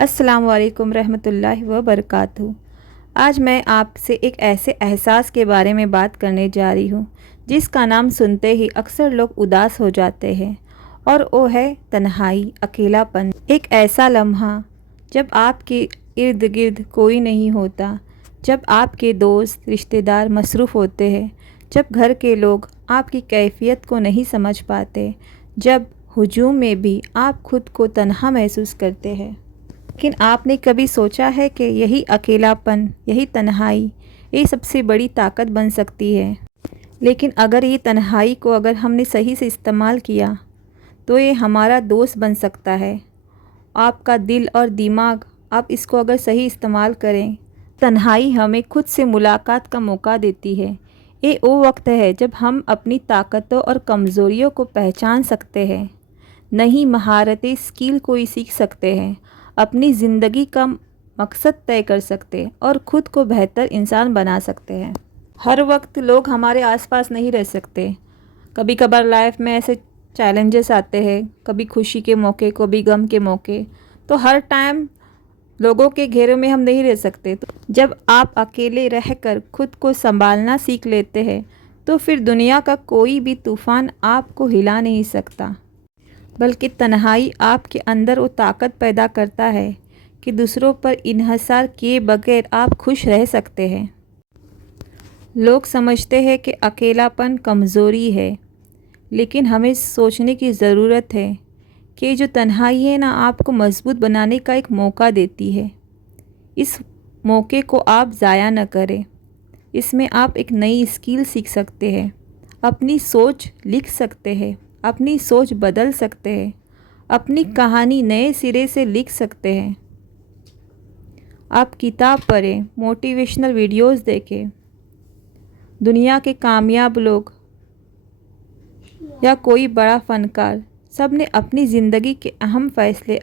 अस्सलाम वालेकुम रहमतुल्लाहि व बरकातहू। आज मैं आपसे एक ऐसे एहसास के बारे में बात करने जा रही हूँ जिसका नाम सुनते ही अक्सर लोग उदास हो जाते हैं, और वो है तन्हाई, अकेलापन। एक ऐसा लम्हा जब आपके इर्द गिर्द कोई नहीं होता, जब आपके दोस्त रिश्तेदार मसरूफ़ होते हैं, जब घर के लोग आपकी कैफियत को नहीं समझ पाते, जब हुजूम में भी आप खुद को तन्हा महसूस करते हैं। लेकिन आपने कभी सोचा है कि यही अकेलापन, यही तन्हाई, ये सबसे बड़ी ताकत बन सकती है। लेकिन अगर ये तन्हाई को अगर हमने सही से इस्तेमाल किया तो ये हमारा दोस्त बन सकता है। आपका दिल और दिमाग, आप इसको अगर सही इस्तेमाल करें, तन्हाई हमें खुद से मुलाकात का मौका देती है। ये वो वक्त है जब हम अपनी ताकतों और कमज़ोरियों को पहचान सकते हैं, नई महारतें, स्किल कोई सीख सकते हैं, अपनी ज़िंदगी का मकसद तय कर सकते हैं और ख़ुद को बेहतर इंसान बना सकते हैं। हर वक्त लोग हमारे आसपास नहीं रह सकते। कभी कभार लाइफ में ऐसे चैलेंजेस आते हैं, कभी खुशी के मौके, कभी गम के मौके, तो हर टाइम लोगों के घेरों में हम नहीं रह सकते। तो जब आप अकेले रहकर खुद को संभालना सीख लेते हैं तो फिर दुनिया का कोई भी तूफ़ान आपको हिला नहीं सकता, बल्कि तन्हाई आपके अंदर वो ताकत पैदा करता है कि दूसरों पर इन्हिसार किए बगैर आप खुश रह सकते हैं। लोग समझते हैं कि अकेलापन कमज़ोरी है, लेकिन हमें सोचने की ज़रूरत है कि जो तन्हाई है ना, आपको मजबूत बनाने का एक मौका देती है। इस मौके को आप ज़ाया न करें। इसमें आप एक नई स्किल सीख सकते हैं, अपनी सोच लिख सकते हैं, अपनी सोच बदल सकते हैं, अपनी कहानी नए सिरे से लिख सकते हैं। आप किताब पढ़ें, मोटिवेशनल वीडियोस देखें। दुनिया के कामयाब लोग या कोई बड़ा फ़नकार, सब ने अपनी ज़िंदगी के अहम फ़ैसले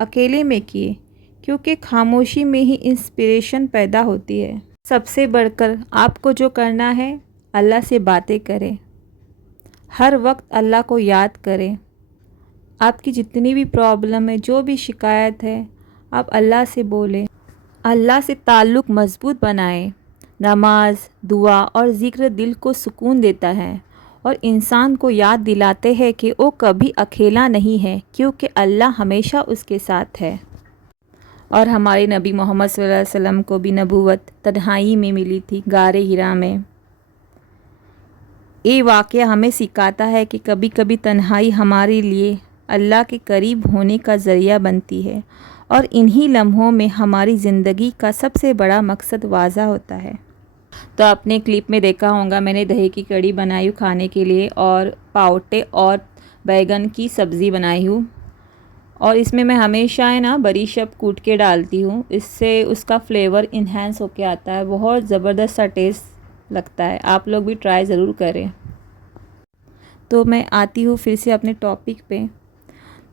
अकेले में किए, क्योंकि खामोशी में ही इंस्पिरेशन पैदा होती है। सबसे बढ़कर आपको जो करना है, अल्लाह से बातें करें। हर वक्त अल्लाह को याद करें। आपकी जितनी भी प्रॉब्लम है, जो भी शिकायत है, आप अल्लाह से बोलें। अल्लाह से ताल्लुक़ मज़बूत बनाएं। नमाज, दुआ और ज़िक्र दिल को सुकून देता है और इंसान को याद दिलाते हैं कि वो कभी अकेला नहीं है, क्योंकि अल्लाह हमेशा उसके साथ है। और हमारे नबी मोहम्मद सल्लल्लाहु अलैहि वसल्लम को भी नबूवत तन्हाई में मिली थी, गारे हिरा में। ये वाक़या हमें सिखाता है कि कभी कभी तन्हाई हमारे लिए अल्लाह के करीब होने का ज़रिया बनती है, और इन्हीं लम्हों में हमारी ज़िंदगी का सबसे बड़ा मकसद वाज़ा होता है। तो आपने क्लिप में देखा होगा, मैंने दही की कड़ी बनाई हूँ खाने के लिए, और पावटे और बैगन की सब्ज़ी बनाई हूँ। और इसमें मैं हमेशा है ना बरीशप कूट के डालती हूँ, इससे उसका फ्लेवर इन्हेंस होके आता है, बहुत ज़बरदस्त सा टेस्ट लगता है। आप लोग भी ट्राई ज़रूर करें। तो मैं आती हूँ फिर से अपने टॉपिक पे।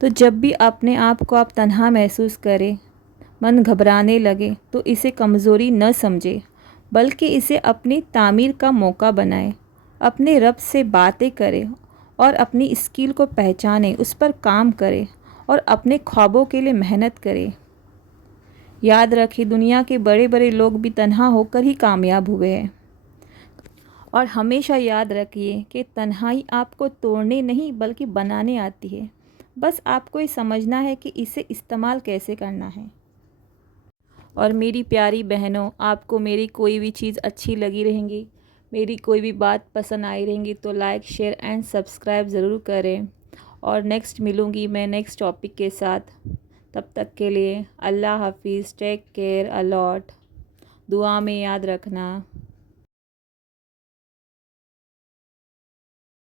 तो जब भी अपने आप को आप तन्हा महसूस करें, मन घबराने लगे, तो इसे कमज़ोरी न समझे, बल्कि इसे अपनी तामीर का मौका बनाएं। अपने रब से बातें करें और अपनी स्किल को पहचानें, उस पर काम करें और अपने ख्वाबों के लिए मेहनत करें। याद रखिए, दुनिया के बड़े बड़े लोग भी तन्हा होकर ही कामयाब हुए हैं। और हमेशा याद रखिए कि तन्हाई आपको तोड़ने नहीं बल्कि बनाने आती है। बस आपको ये समझना है कि इसे इस्तेमाल कैसे करना है। और मेरी प्यारी बहनों, आपको मेरी कोई भी चीज़ अच्छी लगी रहेंगी, मेरी कोई भी बात पसंद आई रहेंगी, तो लाइक, शेयर एंड सब्सक्राइब ज़रूर करें। और नेक्स्ट मिलूँगी मैं नेक्स्ट टॉपिक के साथ। तब तक के लिए अल्लाह हाफिज़, टेक केयर अलॉट, दुआ में याद रखना।